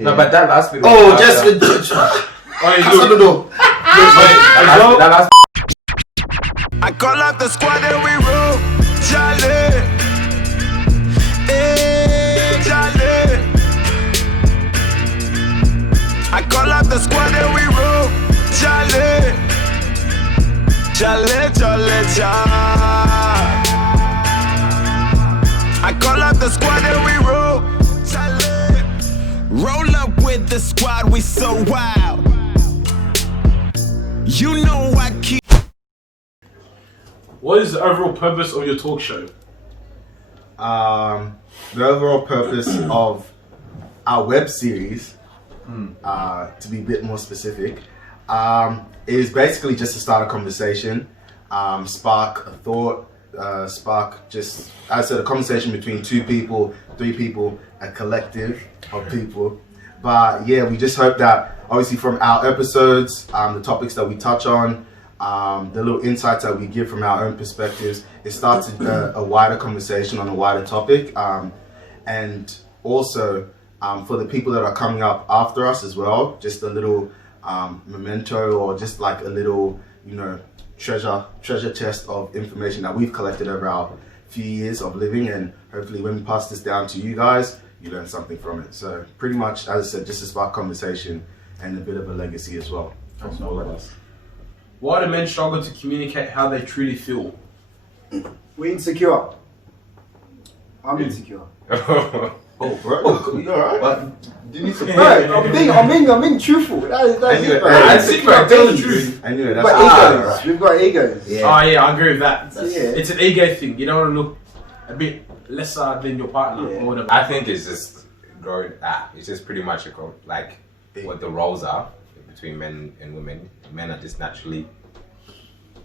No, but that last bit. Oh, just with. That last. I call up the squad and we roll. Jolly. Hey, jolly. I call up the squad and we roll. Jolly. Jolly, jolly, jolly. I call up the squad and we roll. Jolly. Roll up with the squad, we so wild. You know I keep. What is the overall purpose of your talk show? The overall purpose of our web series, to be a bit more specific, is basically just to start a conversation, spark a thought, spark just, as I said, a conversation between 2 people, 3 people, a collective of people. But yeah, we just hope that obviously from our episodes, the topics that we touch on, the little insights that we give from our own perspectives, it starts a wider conversation on a wider topic. And also for the people that are coming up after us as well, just a little memento, or just like a little, treasure chest of information that we've collected over our few years of living, and hopefully when we pass this down to you guys, you learn something from it. So pretty much, as I said, just a spark conversation and a bit of a legacy as well. From all of us. Why do men struggle to communicate how they truly feel? We're insecure. I'm insecure. Oh, bro, you alright? What? Do you need some? I'm being truthful. That's it, bro. I think I tell the truth. Anyway, that's But egos. We've got egos. Yeah. Oh yeah, I agree with that. Yeah. It's an ego thing. You don't want to look a bit lesser than your partner or whatever. I think it's just growing. It's just pretty much like what the roles are between men and women. Men are just naturally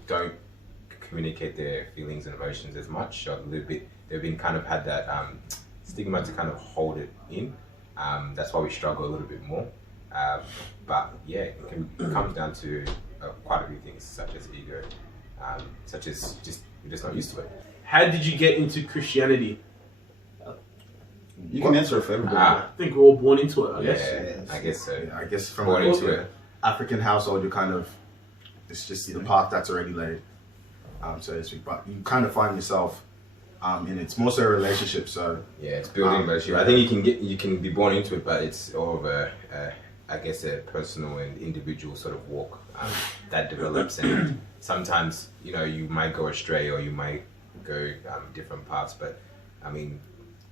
don't communicate their feelings and emotions as much, or a little bit. They've been kind of had that stigma to kind of hold it in. That's why we struggle a little bit more. But yeah, it comes down to quite a few things, such as ego, such as just you're just not used to it. How did you get into Christianity? You can answer it for everybody. I think we're all born into it, I guess. Yeah, I guess so. Yeah, I guess from Born into an African household, you kind of, it's just the path that's already laid, so to speak. But you kind of find yourself in it's more so a relationship. So yeah, it's building a relationship. I think you can be born into it, but it's all of a I guess a personal and individual sort of walk that develops, and sometimes you might go astray or you might go different paths. But I mean,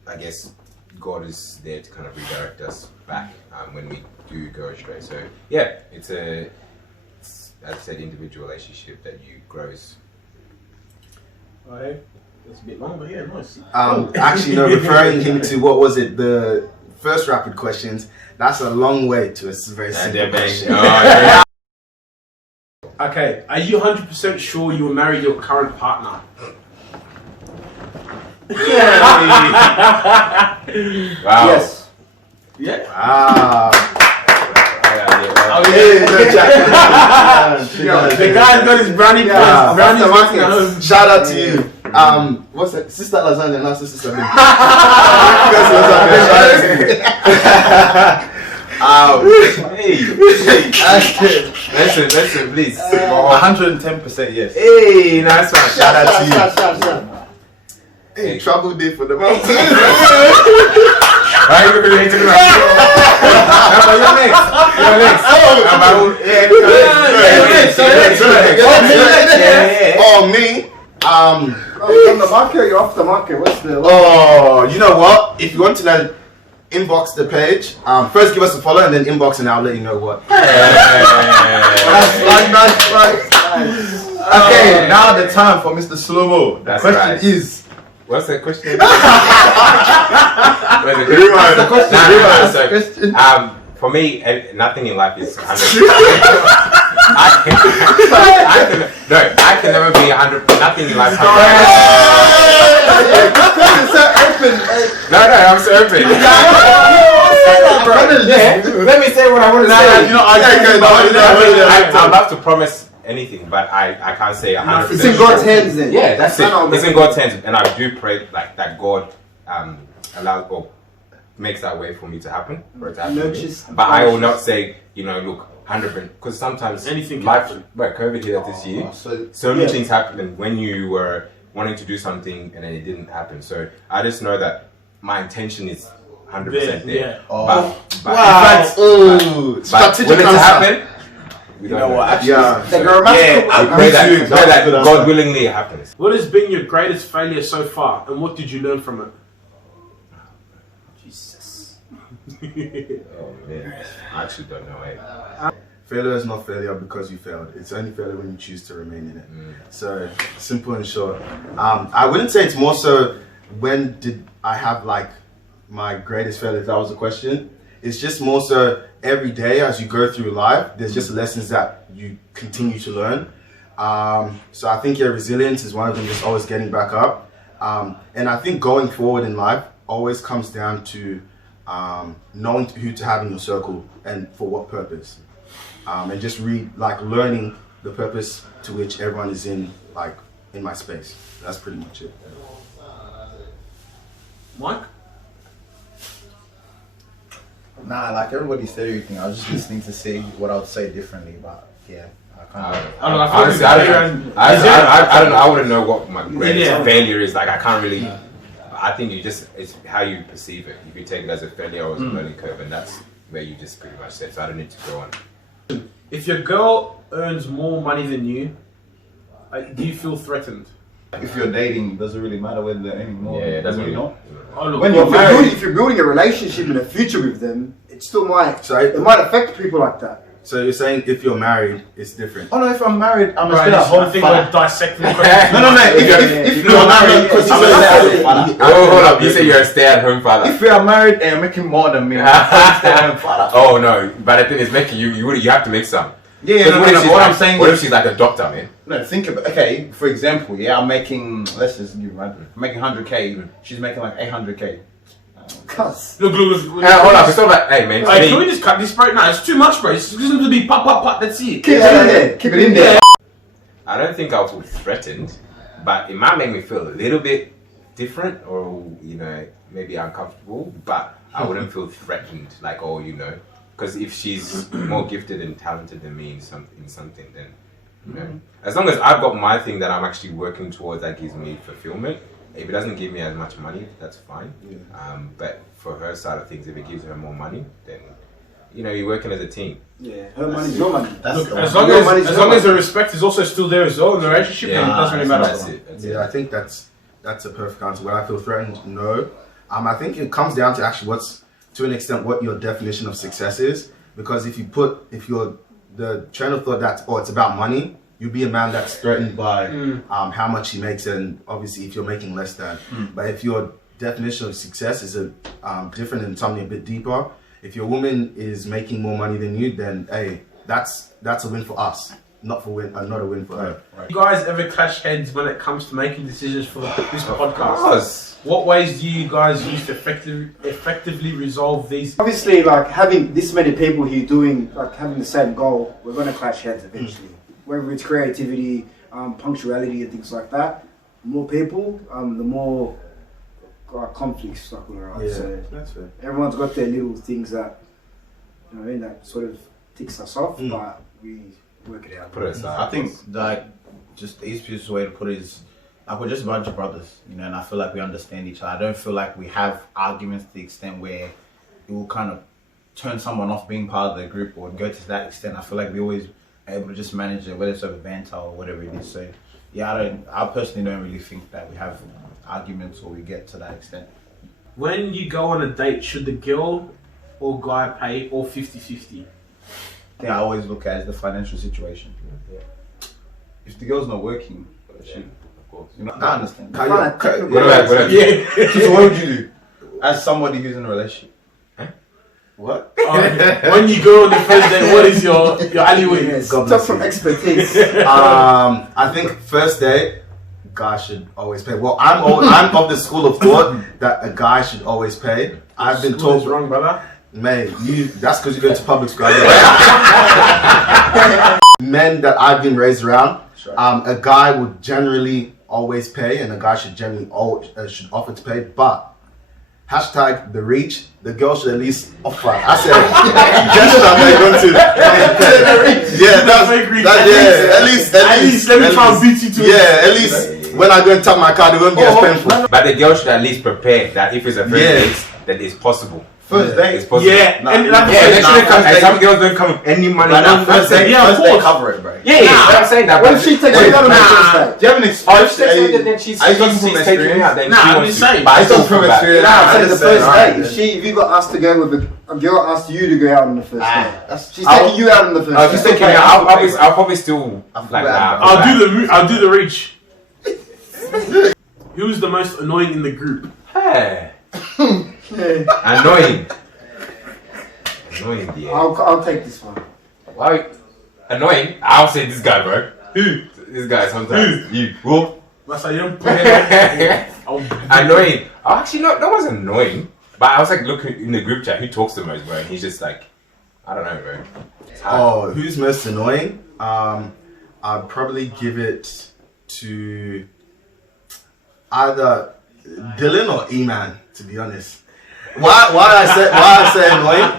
I guess God is there to kind of redirect us back when we do go astray. So yeah, it's as I said, individual relationship that you grows. Okay. It's a bit long, but yeah, nice. Actually, no, referring him to what was it, the first rapid questions, that's a long way to a very simple question. Okay, are you 100% sure you will marry your current partner? Wow. Yes. Yeah. Wow. The guy's got his brownie points. Shout out to you. What's that? Sister Lasagna, not Sister Sabine. Listen, please. 110% yes. Hey, nice one. Shout out to you. Hey, trouble day for the mountain. Why are you looking at me? You're next. Oh, me. You're on the market, you're off the market. What's the... Oh, you know what? If you want to know, inbox the page. First give us a follow and then inbox and I'll let you know what. Nice. Okay, now the time for Mr. Slow-Mo. The question is... What's the question? For me, nothing in life is 100%. I can never be 100%. Nothing in life is 100%. No, I'm so open. Let me say what I want to say. I'd love to promise anything, but I can't say 100%. It's in God's hands then. Yeah, that's it. It's in God's hands, and I do pray like that God allows or makes that way for me to happen, for it to happen. Nurtures and But I will punishes. not say, look, 100%, because sometimes Anything can life, happen. but COVID hit this year, so many things happened when you were wanting to do something and then it didn't happen. So I just know that my intention is 100% there. Yeah. Wow. But will it happen? We don't know. Yeah. The grammatical. I pray that God willingly it happens. What has been your greatest failure so far, and what did you learn from it? Jesus. Oh man, I actually don't know. Failure is not failure because you failed. It's only failure when you choose to remain in it. So simple and short. I wouldn't say it's more so when did I have like my greatest failure, if that was the question. It's just more so every day as you go through life, there's just lessons that you continue to learn. So I think resilience is one of them, just always getting back up. And I think going forward in life always comes down to knowing who to have in your circle and for what purpose. And just learning the purpose to which everyone is in my space. That's pretty much it. Mike? Nah, like everybody said everything. I was just listening to say what I would say differently, but yeah, I kind of. I don't know. Honestly, I don't know. I wouldn't know what my greatest failure is. Like I can't really. I think it's how you perceive it. If you take it as a failure or as a learning curve, and that's where you just pretty much said. So I don't need to go on. If your girl earns more money than you, do you feel threatened? If you're dating, does it really matter whether they're earning more? Yeah, it doesn't really really. not. Oh, look, When Well, you're married, if you're building a relationship in the future with them, it still might. So It might affect people like that. So you're saying if you're married, it's different. oh no, if I'm married, I'm right, still at home. I think we're dissecting the question. No. If you're married, because I'm a stay-at-home father. Oh, hold up! You say you're a stay-at-home father. If we are married and you're making more than me, I'm stay-at-home father. Oh no! But the thing is, making you have to make some. Yeah, 'Cause no, what if no, she's what like- I'm saying What if is- she's like a doctor, man? No, think about. Okay, for example, yeah, I'm making. Let's just give I'm making 100k. She's making like 800k. Cuz. Look. Hold up! It's not like, hey man. Hey, can we just cut this, bro? No, it's too much, bro. It's going to be pop. That's it. Keep it in there. Keep it in there. I don't think I'll feel threatened, but it might make me feel a little bit different, or maybe uncomfortable. But I wouldn't feel threatened, like because if she's more gifted and talented than me in something, then as long as I've got my thing that I'm actually working towards that gives me fulfillment. If it doesn't give me as much money, that's fine. But for her side of things, if it gives her more money, then you're working as a team. Yeah, her money's your money. Look, as long as the respect is also still there as well in the relationship, then it doesn't really matter. That's it. That's it. Yeah, I think that's a perfect answer. When I feel threatened, no. I think it comes down to actually to an extent what your definition of success is. Because if you're the train of thought that it's about money, you'll be a man that's threatened by how much he makes, and obviously if you're making less than. But if your definition of success is different and something a bit deeper, if your woman is making more money than you, then hey, that's a win for us, not a win for her. Right. You guys ever clash heads when it comes to making decisions for this podcast? course. What ways do you guys use to effectively resolve these? Obviously, like having this many people here having the same goal, we're going to clash heads eventually. Whether it's creativity, punctuality, and things like that. The more people, the more conflicts like will arise. Yeah, So that's fair. everyone's got their little things that that sort of ticks us off, but we work it out. Put it aside. I think like just the easiest way to put it is like we're just a bunch of brothers, and I feel like we understand each other. I don't feel like we have arguments to the extent where it will kind of turn someone off being part of the group or go to that extent. I feel like we always are able to just manage it, whether it's over banter or whatever it is. So yeah, I personally don't really think that we have arguments or we get to that extent. When you go on a date, should the girl or guy pay or 50-50? I always look at is the financial situation. Yeah. If the girl's not working, she, Of course. I understand. How you- What about Yeah. So what would you do as somebody who's in a relationship? What? When you go on the first date, what is your alleyway? Yes, God talk bless from you. expertise. I think first date, guy should always pay. Well, I'm of the school of thought that a guy should always pay. I've been School is told, wrong, brother. mate, that's because you go to public school. Men that I've been raised around, a guy would generally always pay, and a guy should generally should offer to pay. But hashtag the reach. The girl should at least offer. I said, gesture that you're going to. Yeah, at least. Let me try and beat you to it. Yeah, at least when I go and tap my card, it won't be as painful. But the girl should at least prepare that if it's a first date, that it's possible. First date, it's possible. Yeah, and some girls don't come with any money. First date, of course. cover it, bro. Yeah, I'm saying that. What if she takes you out on the first date? Do you have an experience? Then she's taking out. Then I'm just saying. But I don't from feel bad. experience. I'm saying the first Alright, date. If you got asked to go with a girl asked you to go out on the first date. She's I'll- taking you out on the first date. Just taking me out. I'll probably still like that. I'll do the reach. Who's the most annoying in the group? Hey. Annoying. Annoying, yeah. I'll take this one. Why? Annoying? I'll say this guy, bro. Who? This guy sometimes. You. Whoop. Annoying. Oh, actually, no, that wasn't annoying. But I was like looking in the group chat, who talks the most, bro? And he's just like, I don't know, bro. Oh, who's most annoying? I'd probably give it to either Dylan or E-Man, to be honest. Why I say annoying?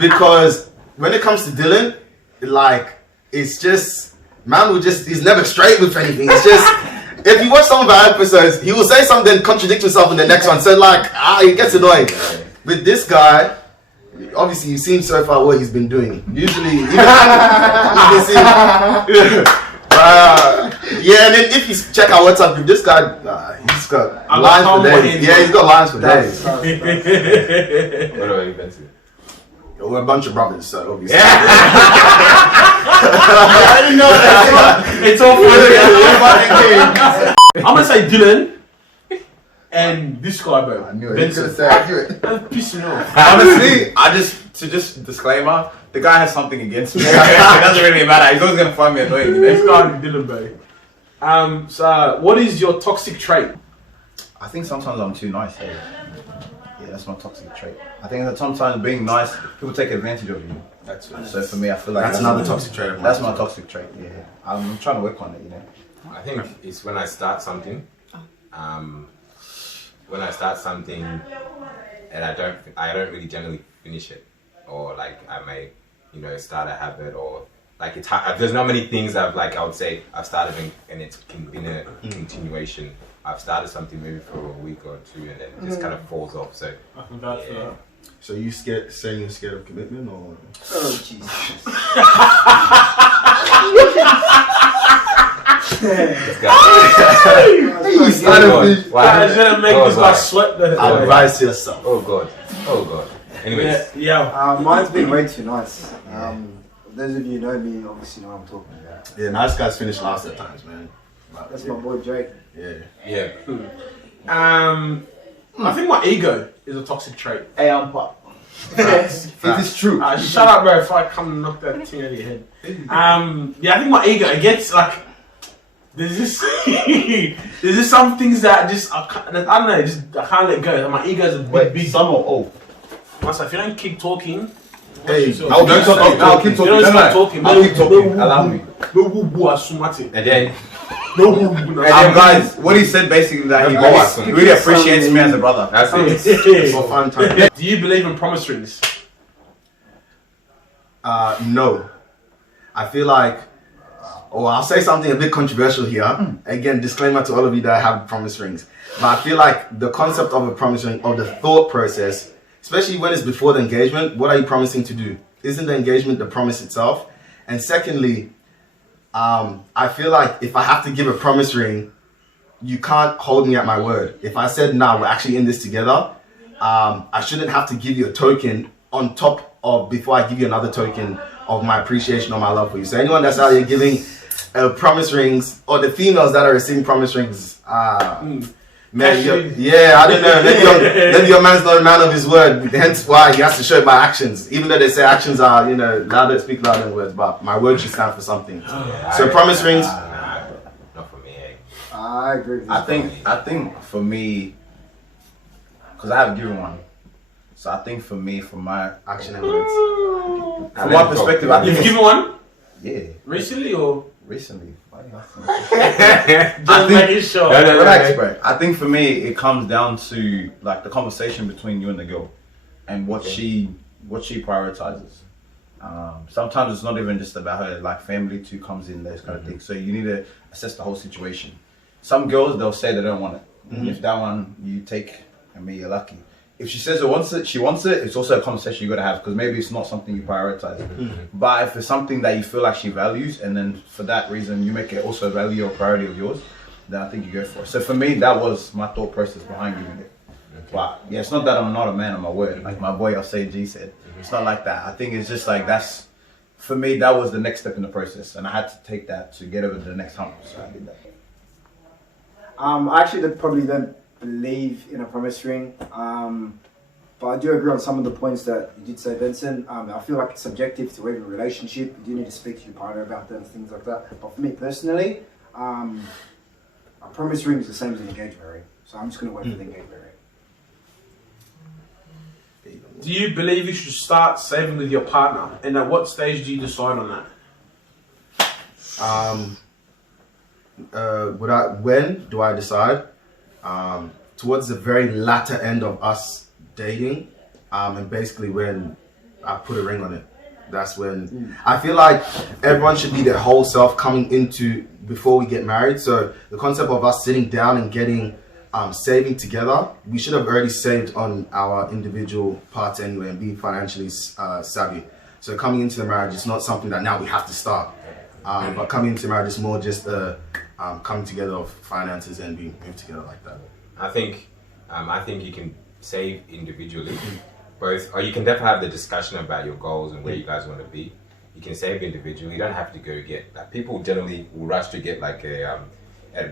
Because when it comes to Dylan, like, it's just, he's never straight with anything. It's just, if you watch some of our episodes, he will say something, contradict himself in the next one. So like, it gets annoying. With this guy, obviously you've seen so far what he's been doing. Usually, you can see. Yeah, and then if you check our WhatsApp group, this guy, he's got lines for days. Yeah, he's got lines for days. What about you, Benson? We're a bunch of brothers, so obviously. I didn't know. It's all funny. I'm gonna say Dylan and this guy, bro. I knew it. You could have said, I knew it. That's pissing off. Honestly, just disclaimer, the guy has something against me. It doesn't really matter. He's always gonna find me annoying. This guy and Dylan, bro. So what is your toxic trait? I think sometimes I'm too nice. Hey. Yeah, that's my toxic trait. I think that sometimes being nice, people take advantage of you. So for me, I feel like that's another toxic trait of mine. That's my toxic trait. Yeah, I'm trying to work on it. You know. I think it's when I start something. When I start something and I don't really generally finish it, or like I may, start a habit, or like it's hard. There's not many things I would say I've started and it's been a continuation. I've started something maybe for a week or two and then it just kind of falls off. So I can vouch for that. So you saying you're scared of commitment, or? Oh Jesus! this guy. He's gonna make this guy sweat. Advise yourself. Oh God. Anyways, yeah. Mine's been way too nice. Those of you who know me obviously know what I'm talking about. Yeah, nice guys finish last at times, man. That's my boy Jake. Yeah. I think my ego is a toxic trait. Hey, I'm pop. It is true. Shut up, bro! If I come and knock that thing out of your head. I think my ego, it gets like there's just some things that I don't know, I can't let go. My ego is a big. Some or all. Once if you don't keep talking, Hey, I'll keep talking. I'll keep talking. Allow me. and then Guys, what he said basically that he really appreciates me as a brother. that's it. for fun time. Do you believe in promise rings? No. I feel like, I'll say something a bit controversial here. Again, disclaimer to all of you that have promise rings. But I feel like the concept of a promise ring, of the thought process, especially when it's before the engagement, what are you promising to do? Isn't the engagement the promise itself? And secondly, I feel like if I have to give a promise ring, you can't hold me at my word. If I said, nah, we're actually in this together, I shouldn't have to give you a token on top of, before I give you another token of my appreciation or my love for you. So anyone that's out here giving promise rings, or the females that are receiving promise rings, man, I don't know. Maybe your man's not a man of his word. Hence why he has to show it by actions. Even though they say actions are, speak louder than words, but my word should stand for something. So promise rings. Not for me. I agree with this. I think for me, because I have given one. So I think for me, from my Action and words. from my perspective, I think You've given one yeah. recently or? Recently. Why do you ask me? Just making sure. Relax, bro. I think for me, it comes down to like the conversation between you and the girl, and what she prioritizes. Sometimes it's not even just about her. Like family too comes in, those kind of things. So you need to assess the whole situation. Some girls, they'll say they don't want it. And if that one you take, I mean, you're lucky. If she says she wants it, it's also a conversation you got to have, because maybe it's not something you prioritize. But if it's something that you feel like she values, and then for that reason you make it also a value or priority of yours, then I think you go for it. So for me, that was my thought process behind doing it. But yeah, it's not that I'm not a man of my word, like my boy G said. It's not like that. I think it's just like for me, that was the next step in the process, and I had to take that to get over the next hump. So I did that. I actually probably don't believe in a promise ring, but I do agree on some of the points that you did say, Vincent. I feel like it's subjective to every relationship. You do need to speak to your partner about them, things like that. But for me personally, a promise ring is the same as an engagement ring, so I'm just going to wait for the engagement ring. Do you believe you should start saving with your partner, and at what stage do you decide on that? When do I decide? Towards the very latter end of us dating, and basically when I put a ring on it. That's when I feel like everyone should be their whole self coming into before we get married. So the concept of us sitting down and getting saving together, we should have already saved on our individual parts anyway and be financially savvy. So coming into the marriage, it's not something that now we have to start. But coming into marriage is more just coming together of finances and being moved together like that. I think you can save individually, both, or you can definitely have the discussion about your goals and where you guys want to be. You can save individually. You don't have to go get, like, people generally will rush to get like a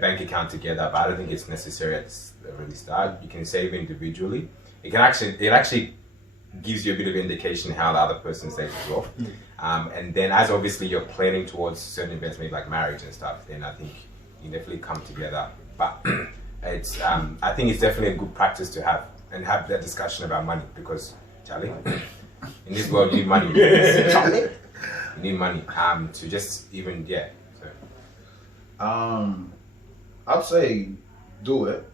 bank account together, but I don't think it's necessary at the early start. You can save individually. It actually gives you a bit of indication how the other person saves as well. And then as obviously you're planning towards certain events, maybe like marriage and stuff, then I think you definitely come together. But it's I think it's definitely a good practice to have that discussion about money, because Charlie, in this world you need money. Charlie, you need money to just even So I'd say do it,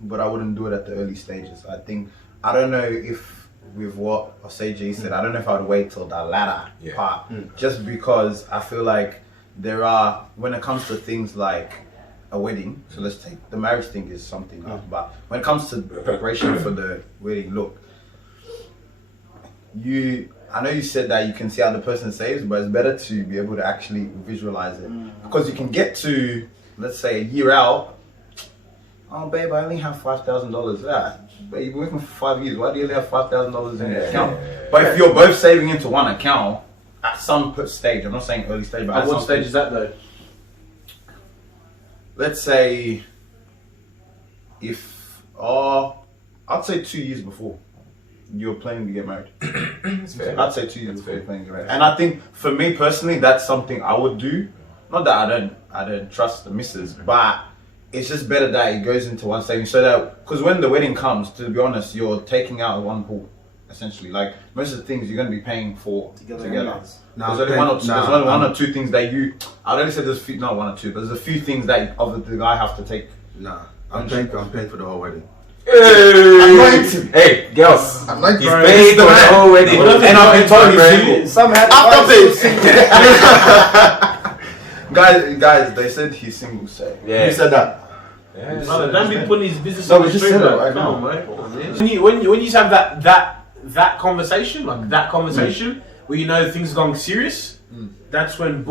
but I wouldn't do it at the early stages. I don't know if with what Osage said, I don't know if I would wait till the latter part, just because I feel like when it comes to things like a wedding, so let's take the marriage thing is something else, but when it comes to preparation for the wedding, look, I know you said that you can see how the person saves, but it's better to be able to actually visualize it, because you can get to, let's say, a year out. Oh, babe, I only have $5,000. Yeah, but you've been working for 5 years. Why do you only have $5,000 in your account? But if you're both saving into one account at some stage, I'm not saying early stage, but at what stage is that though? Let's say I'd say 2 year before you're planning to get married. I'd say 2 years before you're planning to get married. And I think for me personally, that's something I would do. Not that I don't trust the missus, but it's just better that it goes into one saving, so that, because when the wedding comes, to be honest, you're taking out one pool, essentially. Like most of the things you're going to be paying for together. There's only one or two things that I'd only say there's not one or two, but there's a few things that the guy have to take. I'm paying for the whole wedding. Hey, girls, I'm like, he's paid for the whole wedding, and I've been told he's single. Guys, they said he's single. So Who said that? Don't be putting his business No, on we the just street. said it right Come now. on, mate. When you have that conversation, where you know things are going serious, that's when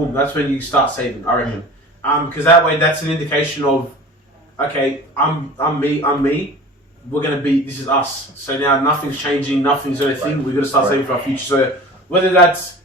you start saving, I reckon. Because that way, that's an indication of, okay, I'm me. We're gonna be. This is us. So now nothing's changing. Nothing's anything. We're gonna start saving for our future. So whether that's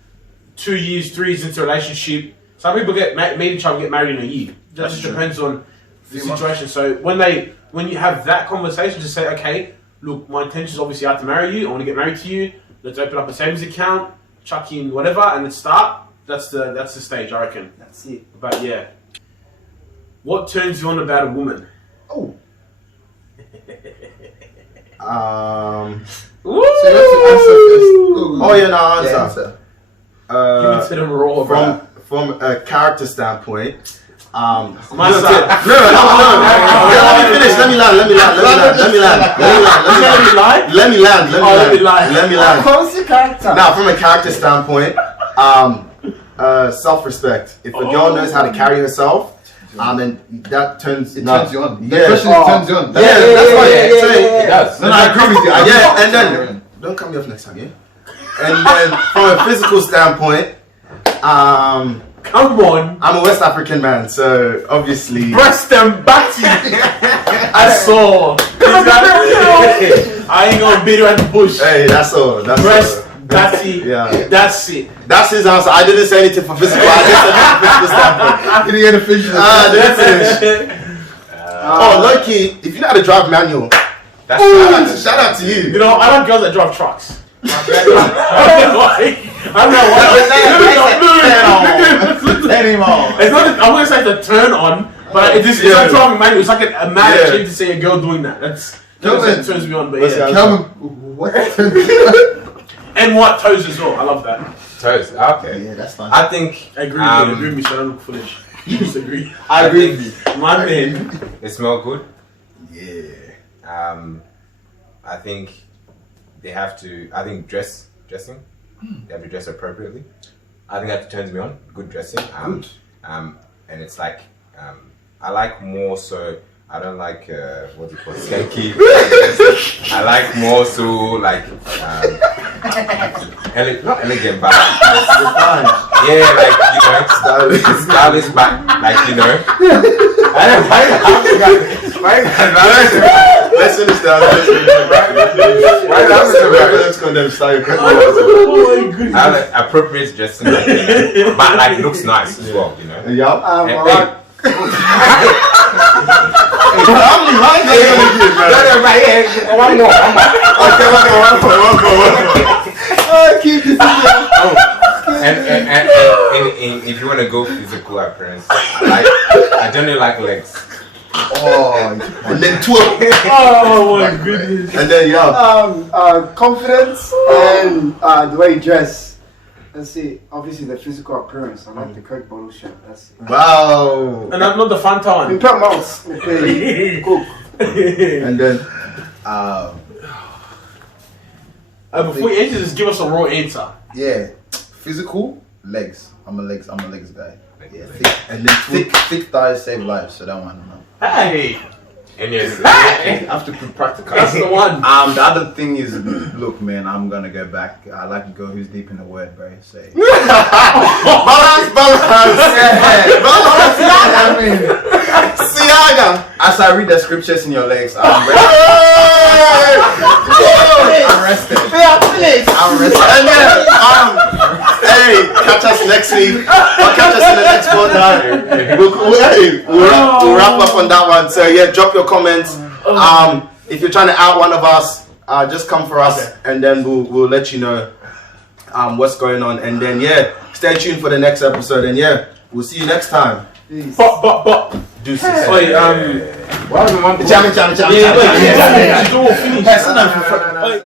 2 years, 3 years into a relationship, some people maybe try to get married in a year. That just depends on the situation. So when you have that conversation, just say, okay, look, my intention is obviously I have to marry you. I want to get married to you. Let's open up a savings account, chuck in whatever, and let's start. That's the stage, I reckon. That's it. But yeah, what turns you on about a woman? Oh. Woo! So you have to answer first. Oh yeah, no, answer. Give it to them raw, bro. from a character standpoint, My no, side. no. Let me finish. Let me land. What's the character? Now, from a character standpoint, self-respect. If a girl knows how to carry herself, then that turns It turns you on. Yeah. The question is turns you on. Yeah, that's why It it does. No, I agree with you. and then don't cut me off next time, yeah. And then from a physical standpoint, Come on. I'm a West African man, so obviously. Breast and batty. I saw. I ain't gonna beat around the bush. Hey, that's all. That's Breast, all. batty. Yeah. That's it. That's his answer. I didn't say anything for physical. I just said from physical standpoint. Did he get a fish? Didn't finish. Loki, if you know how to drive manual, shout out to you. You know, I like girls that drive trucks. I don't know why. Anymore. It's not. I wouldn't say the turn on, but it's like driving manual. It's like a mad shame to say a girl doing that. That turns me on. But yeah, Calvin, what? and what toes as well. I love that. Toes. Okay. Yeah, that's fine. I think. I agree with me. So I don't look foolish. Disagree. I agree with you. My man. They smell good. Yeah. I think they have to. I think dressing. They have to dress appropriately. I think that turns me on. Good dressing. Good. And it's like I like more so. I don't like what do you call it, skanky. I like more so like not elegant, but yeah, like stylish, but like you know. Let's finish that. Let's condemn style. Oh my goodness. I like appropriate dressing, like, you know, but like looks nice as well, you know. Yeah. Alright. One more. Keep this. And if you want to go physical appearance, like I generally like legs. And then 12. Oh my goodness. And then Confidence and the way you dress. Let's see. Obviously, the physical appearance. I like the Coke bottle shirt. That's it. Wow. And I'm not the Fanta one. Put mouse. Cook. And then Before you answer, just give us a raw answer. Yeah, physical legs. I'm a legs guy. Yeah, and then thick thighs save lives. So that one. No. Hey. And yes, I have to be practical. That's the one. The other thing is, look, man, I'm gonna go back. I like to go who's deep in the word, bro. Say balance. Siaga. as I read the scriptures in your legs, I'm ready. I'm rested. I'm rested. And then, hey, catch us next week. Or catch us in the next one. We'll wrap up on that one. So yeah, drop your comments. If you're trying to out one of us, just come for us, and then we'll let you know what's going on. And then yeah, stay tuned for the next episode. And yeah, we'll see you next time. But. Deuces. Wait, Well, Challenge. yeah, wait, she's all finished.